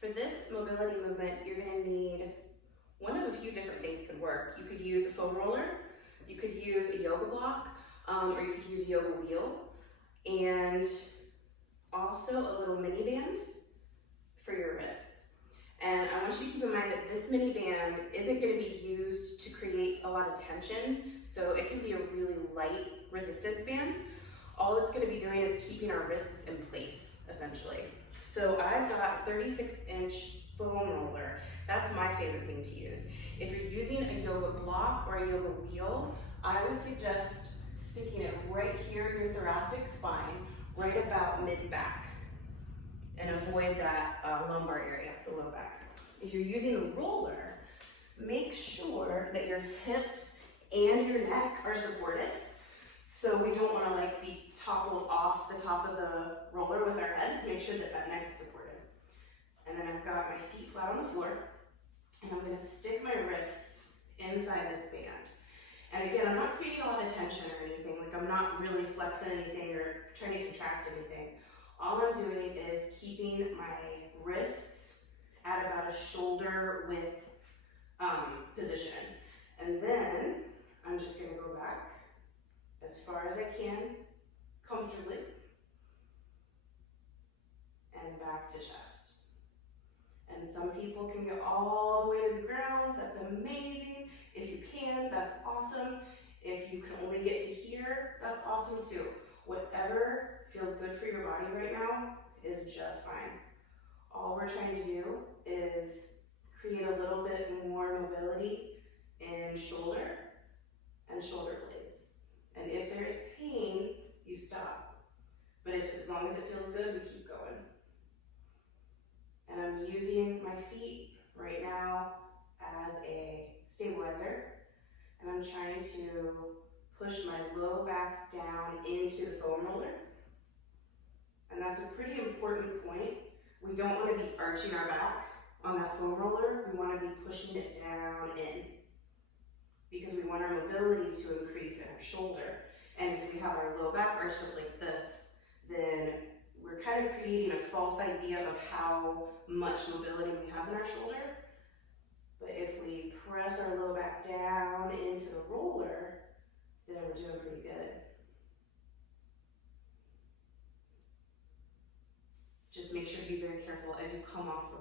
For this mobility movement, you're going to need one of a few different things can work. You could use a foam roller, you could use a yoga block, or you could use a yoga wheel, and also a little mini band for your wrists. And I want you to keep in mind that this mini band isn't going to be used to create a lot of tension, so it can be a really light resistance band. All it's going to be doing is keeping our wrists in place, essentially. So I've got a 36-inch foam roller. That's my favorite thing to use. If you're using a yoga block or a yoga wheel, I would suggest sticking it right here in your thoracic spine, right about mid-back, and avoid that lumbar area, the low back. If you're using the roller, make sure that your hips and your neck are supported. So we don't want to like be toppled off the top of the roller with our head. Make sure that that neck is supported. And then I've got my feet flat on the floor, and I'm going to stick my wrists inside this band. And again, I'm not creating a lot of tension or anything. Like I'm not really flexing anything or trying to contract anything. All I'm doing is keeping my wrists at about a shoulder width position. And then I'm just going to go back as far as I can, comfortably, and back to chest. And some people can get all the way to the ground. That's amazing. If you can, that's awesome. If you can only get to here, that's awesome too. Whatever feels good for your body right now is just fine. All we're trying to do is create a little bit more mobility in shoulder and shoulder blades. And if there's pain, you stop. But as long as it feels good, we keep going. And I'm using my feet right now as a stabilizer. And I'm trying to push my low back down into the foam roller. And that's a pretty important point. We don't want to be arching our back on that foam roller. We want to be pushing it down in, because we want our mobility to increase in our shoulder. And if we have our low back arched up like this, then we're kind of creating a false idea of how much mobility we have in our shoulder. But if we press our low back down into the roller, then we're doing pretty good. Just make sure to be very careful as you come off the